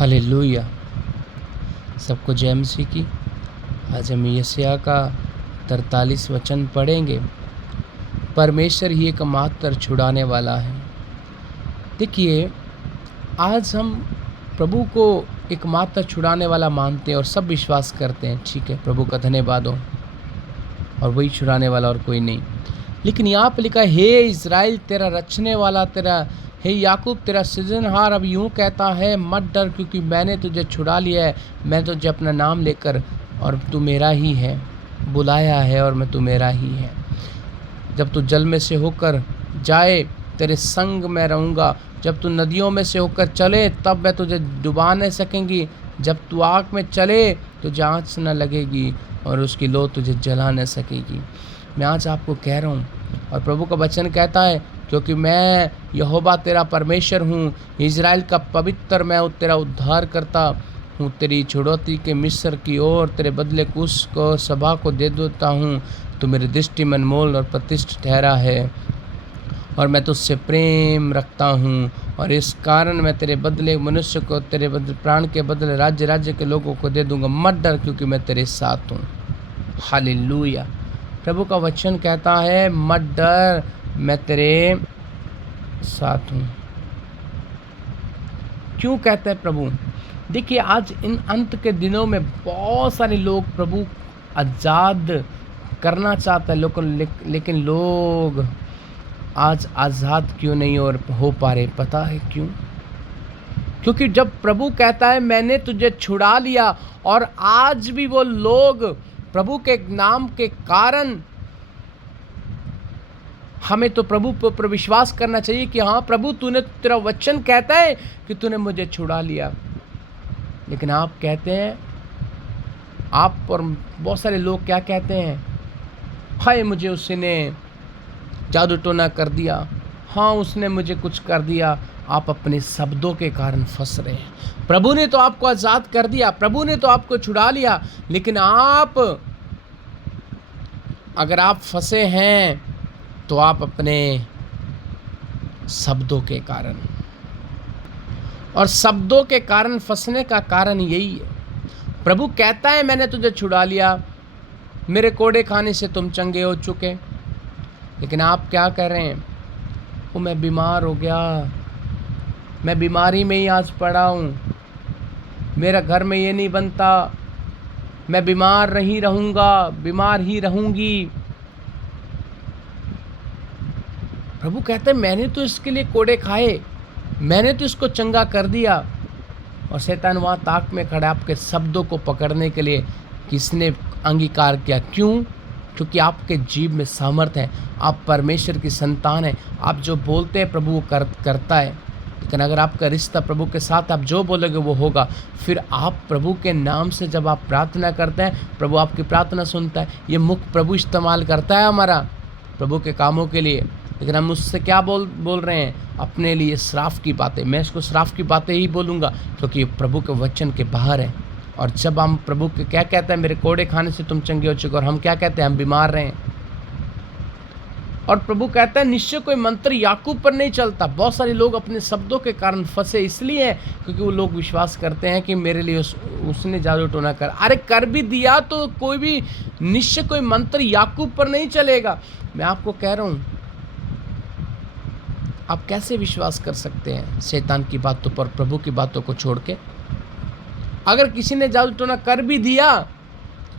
Hallelujah. सबको जय मसीह की। आज हम यशायाह का 43 वचन पढ़ेंगे। परमेश्वर ही एकमात्र छुड़ाने वाला है। देखिए, आज हम प्रभु को एकमात्र छुड़ाने वाला मानते हैं और सब विश्वास करते हैं। ठीक है, प्रभु का धन्यवाद हो, और वही छुड़ाने वाला और कोई नहीं। लेकिन यहाँ पे लिखा है, हे इज़राइल तेरा रचने वाला, तेरा हे याकूब तेरा सृजनहार अब यूँ कहता है, मत डर क्योंकि मैंने तुझे छुड़ा लिया है। मैं तुझे अपना नाम लेकर, और तू मेरा ही है, बुलाया है और मैं तू मेरा ही है। जब तू जल में से होकर जाए तेरे संग मैं रहूँगा। जब तू नदियों में से होकर चले तब मैं तुझे डुबा नहीं सकेंगी। जब तू आग में चले तुझे आँच न लगेगी और उसकी लो तुझे जला न सकेगी। मैं आज आपको कह रहा हूँ, और प्रभु का वचन कहता है, क्योंकि मैं यहोवा तेरा परमेश्वर हूँ, इज़राइल का पवित्र मैं तेरा उद्धार करता हूँ। तेरी छुड़ौती के मिस्र की ओर तेरे बदले कुश को सभा को दे देता हूँ। तू मेरी दृष्टि में अनमोल और प्रतिष्ठित ठहरा है, और मैं तुझसे प्रेम रखता हूँ, और इस कारण मैं तेरे बदले मनुष्य को, तेरे बदले प्राण के बदले राज्य राज्य के लोगों को दे दूँगा। मत डर क्योंकि मैं तेरे साथ हूँ। हालेलुया। प्रभु का वचन कहता है, मत डर मैं तेरे साथ हूँ। क्यों कहते हैं प्रभु? देखिए, आज इन अंत के दिनों में बहुत सारे लोग प्रभु आज़ाद करना चाहते हैं, लेकिन लोग आज आज़ाद क्यों नहीं और हो पा रहे? पता है क्यों? क्योंकि जब प्रभु कहता है मैंने तुझे छुड़ा लिया, और आज भी वो लोग प्रभु के नाम के कारण, हमें तो प्रभु पर विश्वास करना चाहिए कि हाँ प्रभु तूने, तेरा वचन कहता है कि तूने मुझे छुड़ा लिया। लेकिन आप कहते हैं, आप और बहुत सारे लोग क्या कहते हैं, हाय मुझे उसने जादू टोना कर दिया, हाँ उसने मुझे कुछ कर दिया। आप अपने शब्दों के कारण फंस रहे हैं। प्रभु ने तो आपको आज़ाद कर दिया, प्रभु ने तो आपको छुड़ा लिया, लेकिन आप, अगर आप फंसे हैं तो आप अपने शब्दों के कारण, और शब्दों के कारण फंसने का कारण यही है। प्रभु कहता है मैंने तुझे छुड़ा लिया, मेरे कोड़े खाने से तुम चंगे हो चुके, लेकिन आप क्या कर रहे हैं? वो मैं बीमार हो गया, मैं बीमारी में ही आज पड़ा हूँ, मेरा घर में ये नहीं बनता, मैं बीमार नहीं रहूँगा, बीमार ही रहूँगी। प्रभु कहते हैं मैंने तो इसके लिए कोड़े खाए, मैंने तो इसको चंगा कर दिया। और शैतान वहाँ ताक में खड़ा आपके शब्दों को पकड़ने के लिए। किसने अंगीकार किया? क्यों? क्योंकि आपके जीव में सामर्थ्य है, आप परमेश्वर की संतान हैं। आप जो बोलते हैं प्रभु वो करता है। लेकिन अगर आपका रिश्ता प्रभु के साथ, आप जो बोलोगे वो होगा। फिर आप प्रभु के नाम से जब आप प्रार्थना करते हैं, प्रभु आपकी प्रार्थना सुनता है। ये मुख प्रभु इस्तेमाल करता है हमारा प्रभु के कामों के लिए। लेकिन हम उससे क्या बोल रहे हैं? अपने लिए श्राप की बातें। मैं इसको श्राप की बातें ही बोलूँगा, क्योंकि प्रभु के वचन के बाहर है। और जब हम प्रभु के क्या कहते हैं, मेरे कोड़े खाने से तुम चंगे हो चुके, और हम क्या कहते हैं? हम बीमार रहे हैं। और प्रभु कहता है निश्चय कोई मंत्र याकूब पर नहीं चलता। बहुत सारे लोग अपने शब्दों के कारण फंसे इसलिए हैं क्योंकि वो लोग विश्वास करते हैं कि मेरे लिए उसने जादू टोना कर, अरे कर भी दिया तो कोई भी, निश्चय कोई मंत्र याकूब पर नहीं चलेगा। मैं आपको कह रहा हूँ, आप कैसे विश्वास कर सकते हैं शैतान की बातों पर प्रभु की बातों को छोड़ के? अगर किसी ने जादू टोना कर भी दिया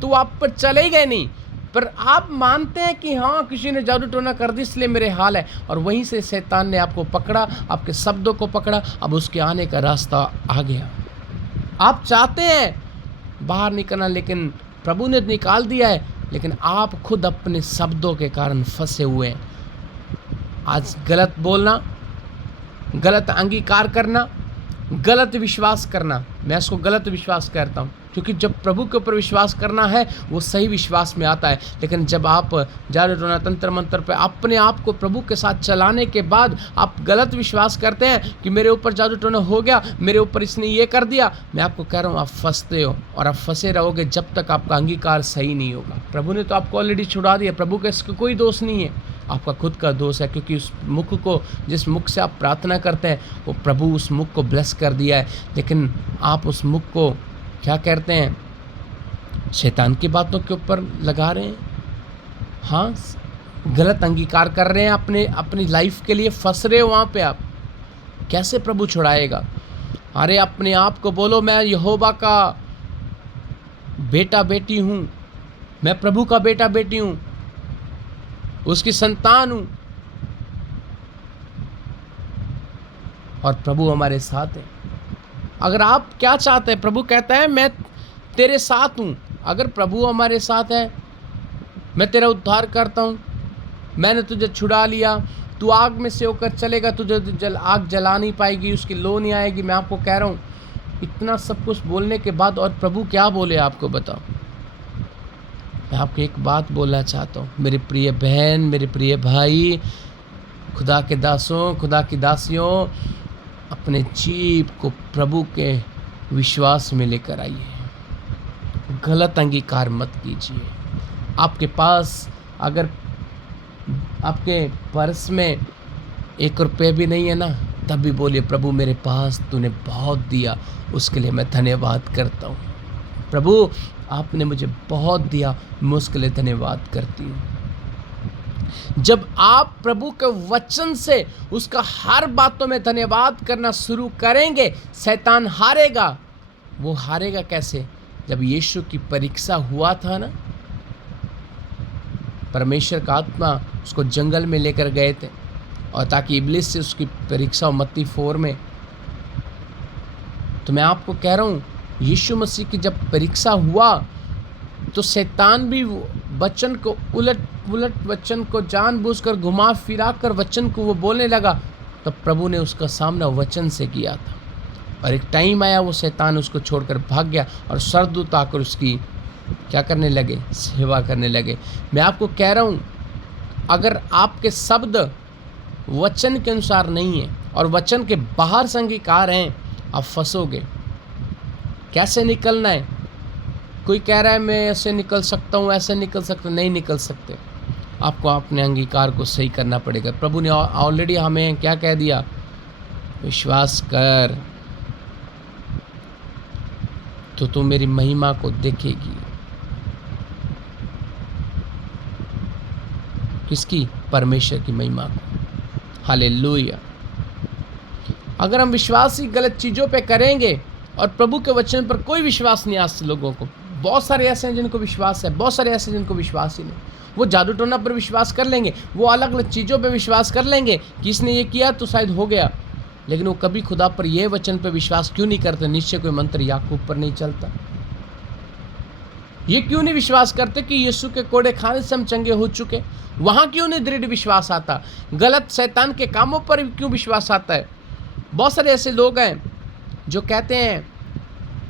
तो आप पर चलेगा नहीं, पर आप मानते हैं कि हाँ किसी ने जादू टोना कर दी इसलिए मेरे हाल है, और वहीं से शैतान ने आपको पकड़ा, आपके शब्दों को पकड़ा। अब उसके आने का रास्ता आ गया। आप चाहते हैं बाहर निकलना, लेकिन प्रभु ने निकाल दिया है, लेकिन आप खुद अपने शब्दों के कारण फंसे हुए हैं। आज गलत बोलना, गलत अंगीकार करना, गलत विश्वास करना, मैं इसको गलत विश्वास करता हूँ, क्योंकि जब प्रभु के ऊपर विश्वास करना है वो सही विश्वास में आता है। लेकिन जब आप जादू टोना तंत्र मंत्र पे अपने आप को प्रभु के साथ चलाने के बाद आप गलत विश्वास करते हैं कि मेरे ऊपर जादू टोना हो गया, मेरे ऊपर इसने ये कर दिया, मैं आपको कह रहा हूँ आप फंसते हो, और आप फंसे रहोगे जब तक आपका अंगीकार सही नहीं होगा। प्रभु ने तो आपको ऑलरेडी छुड़ा दिया, प्रभु का इसका कोई दोष नहीं है। आपका खुद का दोष है, क्योंकि उस मुख को, जिस मुख से आप प्रार्थना करते हैं, वो प्रभु उस मुख को ब्लेस कर दिया है, लेकिन आप उस मुख को क्या कहते हैं, शैतान की बातों के ऊपर लगा रहे हैं। हाँ, गलत अंगीकार कर रहे हैं, अपनी लाइफ के लिए फंस रहे हो वहाँ पे आप। कैसे प्रभु छुड़ाएगा? अरे अपने आप को बोलो, मैं यहोवा का बेटा बेटी हूँ, मैं प्रभु का बेटा बेटी हूँ, उसकी संतान हूँ, और प्रभु हमारे साथ है। अगर आप क्या चाहते हैं, प्रभु कहता है मैं तेरे साथ हूँ। अगर प्रभु हमारे साथ है, मैं तेरा उद्धार करता हूँ, मैंने तुझे छुड़ा लिया, तू आग में से होकर चलेगा, तुझे आग जला नहीं पाएगी, उसकी लो नहीं आएगी। मैं आपको कह रहा हूँ, इतना सब कुछ बोलने के बाद और प्रभु क्या बोले आपको बताओ। मैं आपको एक बात बोलना चाहता हूँ, मेरे प्रिय बहन, मेरे प्रिय भाई, खुदा के दासों, खुदा की दासियों, अपने जीव को प्रभु के विश्वास में लेकर आइए। गलत अंगीकार मत कीजिए। आपके पास अगर आपके पर्स में 1 रुपये भी नहीं है ना, तब भी बोलिए, प्रभु मेरे पास तूने बहुत दिया, उसके लिए मैं धन्यवाद करता हूँ। प्रभु आपने मुझे बहुत दिया, मैं उसके लिए धन्यवाद करती हूँ। जब आप प्रभु के वचन से उसका हर बातों में धन्यवाद करना शुरू करेंगे, शैतान हारेगा। वो हारेगा कैसे? जब यीशु की परीक्षा हुआ था ना, परमेश्वर का आत्मा उसको जंगल में लेकर गए थे, और ताकि इब्लिस से उसकी परीक्षा हो, मत्ती 4 में। तो मैं आपको कह रहा हूँ, यीशु मसीह की जब परीक्षा हुआ, तो शैतान भी वचन को उलट वचन को जानबूझकर घुमा फिरा कर वचन को वो बोलने लगा। तब प्रभु ने उसका सामना वचन से किया था, और एक टाइम आया वो शैतान उसको छोड़कर भाग गया, और स्वर्गदूत आकर उसकी क्या करने लगे? सेवा करने लगे। मैं आपको कह रहा हूँ, अगर आपके शब्द वचन के अनुसार नहीं है और वचन के बाहर से अंगीकार हैं, आप फंसोगे। कैसे निकलना है? कोई कह रहा है मैं ऐसे निकल सकता हूँ, ऐसे निकल सकता हूँ, नहीं निकल सकते। आपको अपने अंगीकार को सही करना पड़ेगा। प्रभु ने ऑलरेडी हमें क्या कह दिया? विश्वास कर तो तू मेरी महिमा को देखेगी। किसकी? परमेश्वर की महिमा को। हालेलुया। अगर हम विश्वास ही गलत चीज़ों पे करेंगे और प्रभु के वचन पर कोई विश्वास नहीं, आज लोगों को बहुत सारे ऐसे हैं जिनको विश्वास है, बहुत सारे ऐसे जिनको विश्वास ही नहीं। वो जादू टोना पर विश्वास कर लेंगे, वो अलग अलग चीज़ों पे विश्वास कर लेंगे कि इसने ये किया तो शायद हो गया, लेकिन वो कभी खुदा पर यह वचन पर विश्वास क्यों नहीं करते? निश्चय कोई मंत्र याकूब पर नहीं चलता। ये क्यों नहीं विश्वास करते कि यीशु के कोड़े खाने से हम चंगे हो चुके? वहाँ क्यों नहीं दृढ़ विश्वास आता? गलत शैतान के कामों पर क्यों विश्वास आता है? बहुत सारे ऐसे लोग हैं जो कहते हैं,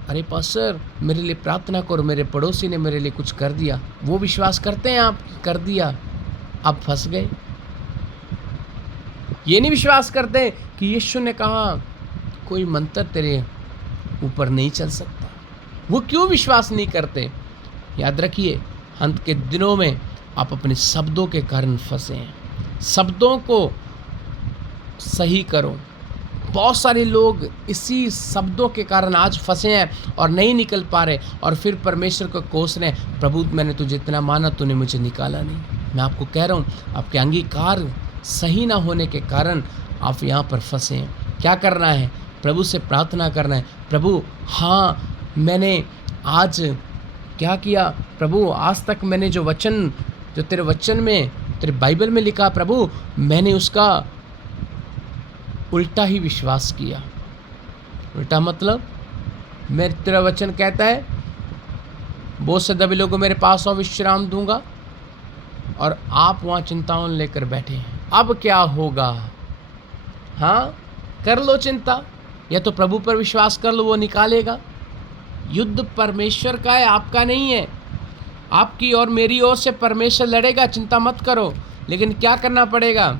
अरे पास्टर मेरे लिए प्रार्थना करो, मेरे पड़ोसी ने मेरे लिए कुछ कर दिया। वो विश्वास करते हैं आप कर दिया, आप फंस गए। ये नहीं विश्वास करते कि यीशु ने कहा कोई मंत्र तेरे ऊपर नहीं चल सकता। वो क्यों विश्वास नहीं करते? याद रखिए, अंत के दिनों में आप अपने शब्दों के कारण फंसे हैं। शब्दों को सही करो। बहुत सारे लोग इसी शब्दों के कारण आज फंसे हैं और नहीं निकल पा रहे, और फिर परमेश्वर को कोस रहे हैं, प्रभु मैंने तुझे इतना माना, तूने मुझे निकाला नहीं। मैं आपको कह रहा हूँ, आपके अंगीकार सही ना होने के कारण आप यहाँ पर फंसे हैं। क्या करना है? प्रभु से प्रार्थना करना है। प्रभु हाँ, मैंने आज क्या किया? प्रभु आज तक मैंने जो वचन, जो तेरे वचन में, तेरे बाइबल में लिखा, प्रभु मैंने उसका उल्टा ही विश्वास किया। उल्टा मतलब, मैं तेरा वचन कहता है बहुत से दबे लोगों मेरे पास आओ, विश्राम दूंगा, और आप वहाँ चिंताओं लेकर बैठे हैं। अब क्या होगा? हाँ, कर लो चिंता, या तो प्रभु पर विश्वास कर लो, वो निकालेगा। युद्ध परमेश्वर का है, आपका नहीं है। आपकी और मेरी ओर से परमेश्वर लड़ेगा, चिंता मत करो। लेकिन क्या करना पड़ेगा?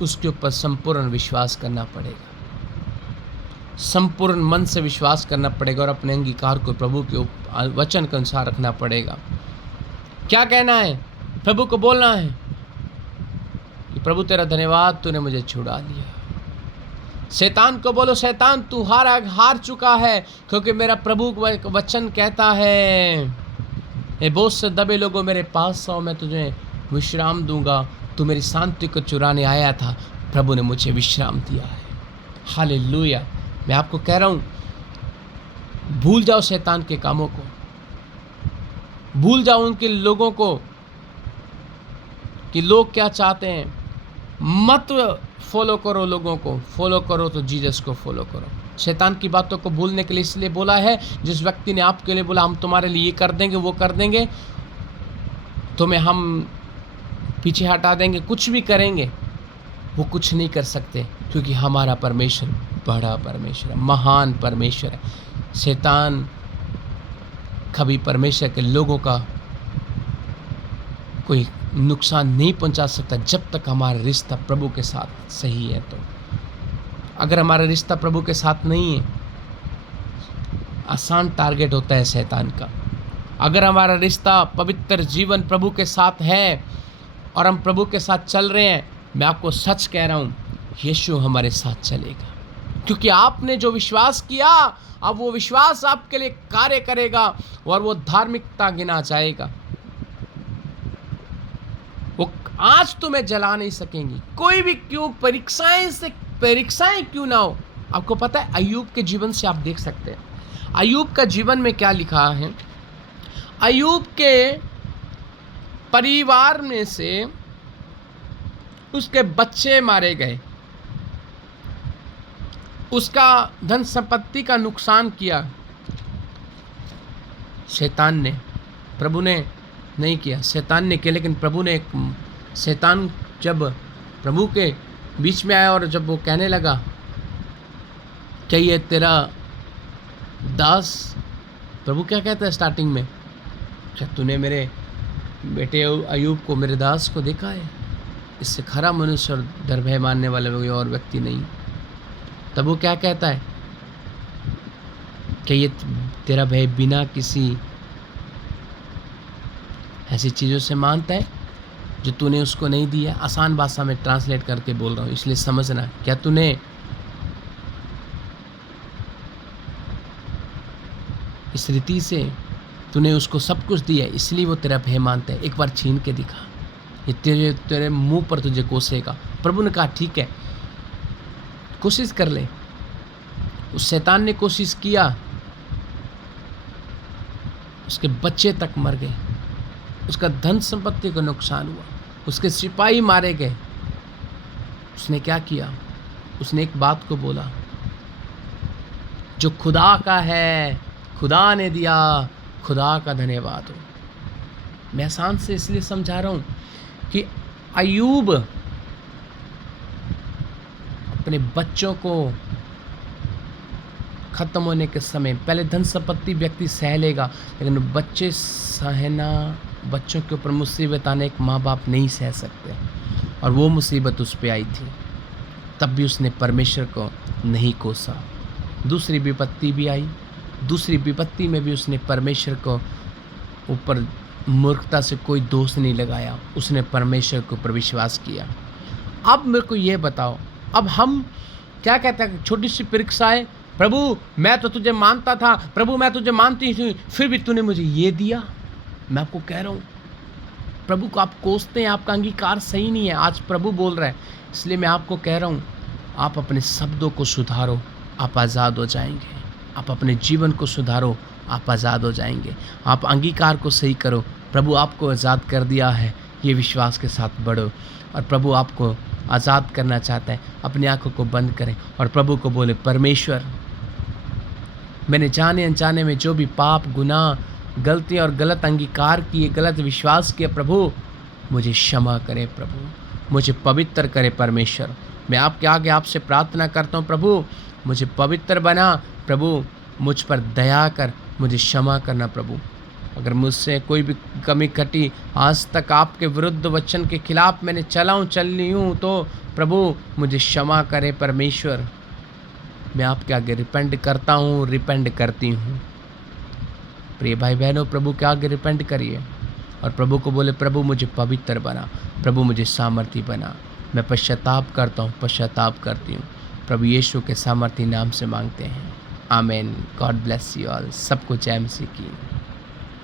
उसके ऊपर संपूर्ण विश्वास करना पड़ेगा, संपूर्ण मन से विश्वास करना पड़ेगा, और अपने अंगीकार को प्रभु के वचन के अनुसार रखना पड़ेगा। क्या कहना है? प्रभु को बोलना है कि प्रभु तेरा धन्यवाद, तूने मुझे छुड़ा लिया। शैतान को बोलो, शैतान तू हार चुका है, क्योंकि मेरा प्रभु वचन कहता है, हे बोझ से दबे लोगों मेरे पास आओ, मैं तुझे विश्राम दूंगा। तू मेरी शांति को चुराने आया था, प्रभु ने मुझे विश्राम दिया है। हालेलुया। मैं आपको कह रहा हूँ, भूल जाओ शैतान के कामों को, भूल जाओ उनके लोगों को कि लोग क्या चाहते हैं। मत फॉलो करो लोगों को, फॉलो करो तो जीसस को फॉलो करो। शैतान की बातों को भूलने के लिए इसलिए बोला है, जिस व्यक्ति ने आपके लिए बोला हम तुम्हारे लिए ये कर देंगे, वो कर देंगे, तुम्हें हम पीछे हटा देंगे, कुछ भी करेंगे, वो कुछ नहीं कर सकते, क्योंकि हमारा परमेश्वर बड़ा परमेश्वर है, महान परमेश्वर है। शैतान कभी परमेश्वर के लोगों का कोई नुकसान नहीं पहुंचा सकता, जब तक हमारा रिश्ता प्रभु के साथ सही है। तो अगर हमारा रिश्ता प्रभु के साथ नहीं है, आसान टारगेट होता है शैतान का। अगर हमारा रिश्ता पवित्र जीवन प्रभु के साथ है और हम प्रभु के साथ चल रहे हैं, मैं आपको सच कह रहा हूँ, यीशु हमारे साथ चलेगा, क्योंकि आपने जो विश्वास किया, अब वो विश्वास आपके लिए कार्य करेगा और वो धार्मिकता गिना जाएगा। वो आज तुम्हें जला नहीं सकेंगी, कोई भी क्यों परीक्षाएं क्यों ना हो। आपको पता है, अय्यूब के जीवन से आप देख सकते हैं, अय्यूब का जीवन में क्या लिखा है। अय्यूब के परिवार में से उसके बच्चे मारे गए, उसका धन संपत्ति का नुकसान किया शैतान ने, प्रभु ने नहीं किया, शैतान ने किया। लेकिन प्रभु ने शैतान जब प्रभु के बीच में आया और जब वो कहने लगा, क्या ये तेरा दास, प्रभु क्या कहता है स्टार्टिंग में, क्या तूने मेरे बेटे अय्यूब को, मेरे दास को देखा है? इससे खरा मनुष्य और डर भय मानने वाला कोई और व्यक्ति नहीं। तब वो क्या कहता है कि ये तेरा भय बिना किसी ऐसी चीज़ों से मानता है जो तूने उसको नहीं दिया। आसान भाषा में ट्रांसलेट करके बोल रहा हूँ, इसलिए समझना। क्या तूने इस रीति से तूने उसको सब कुछ दिया, इसलिए वो तेरा भय मानता है? एक बार छीन के दिखा, ये तेरे मुंह पर तुझे कोसेगा। प्रभु ने कहा ठीक है, कोशिश कर ले। उस शैतान ने कोशिश किया, उसके बच्चे तक मर गए, उसका धन संपत्ति को नुकसान हुआ, उसके सिपाही मारे गए। उसने क्या किया? उसने एक बात को बोला, जो खुदा का है, खुदा ने दिया, खुदा का धन्यवाद हो। मैं आसान से इसलिए समझा रहा हूँ कि अय्यूब अपने बच्चों को ख़त्म होने के समय, पहले धन संपत्ति व्यक्ति सह लेगा, लेकिन बच्चे सहना, बच्चों के ऊपर मुसीबत आने एक माँ बाप नहीं सह सकते, और वो मुसीबत उस पर आई थी, तब भी उसने परमेश्वर को नहीं कोसा। दूसरी विपत्ति भी आई, दूसरी विपत्ति में भी उसने परमेश्वर को ऊपर मूर्खता से कोई दोष नहीं लगाया, उसने परमेश्वर के ऊपर विश्वास किया। अब मेरे को ये बताओ, अब हम क्या कहते हैं? छोटी सी परीक्षाएं, प्रभु मैं तो तुझे मानता था, प्रभु मैं तुझे मानती थी, फिर भी तूने मुझे ये दिया। मैं आपको कह रहा हूँ, प्रभु को आप कोसते हैं, आपका अंगीकार सही नहीं है। आज प्रभु बोल रहा है, इसलिए मैं आपको कह रहा हूँ, आप अपने शब्दों को सुधारो, आप आज़ाद हो जाएंगे। आप अपने जीवन को सुधारो, आप आज़ाद हो जाएंगे। आप अंगीकार को सही करो, प्रभु आपको आज़ाद कर दिया है, ये विश्वास के साथ बढ़ो, और प्रभु आपको आज़ाद करना चाहता है। अपनी आंखों को बंद करें और प्रभु को बोले, परमेश्वर मैंने जाने अनजाने में जो भी पाप, गुनाह, गलती और गलत अंगीकार किए, गलत विश्वास किए, प्रभु मुझे क्षमा करें, प्रभु मुझे पवित्र करें। परमेश्वर मैं आपके आगे आपसे प्रार्थना करता हूँ, प्रभु मुझे पवित्र बना, प्रभु मुझ पर दया कर, मुझे क्षमा करना। प्रभु अगर मुझसे कोई भी कमी घटी, आज तक आपके विरुद्ध वचन के खिलाफ मैंने चली हूँ, तो प्रभु मुझे क्षमा करें। परमेश्वर मैं आपके आगे रिपेंट करता हूँ, रिपेंट करती हूँ। प्रिय भाई बहनों, प्रभु के आगे रिपेंट करिए, और प्रभु को बोले, प्रभु मुझे पवित्र बना, प्रभु मुझे सामर्थी बना। मैं पश्चाताप करता हूँ, पश्चाताप करती हूँ। प्रभु यीशु के सामर्थी नाम से मांगते हैं, आमीन। God bless you all. सबको जय मसीह की।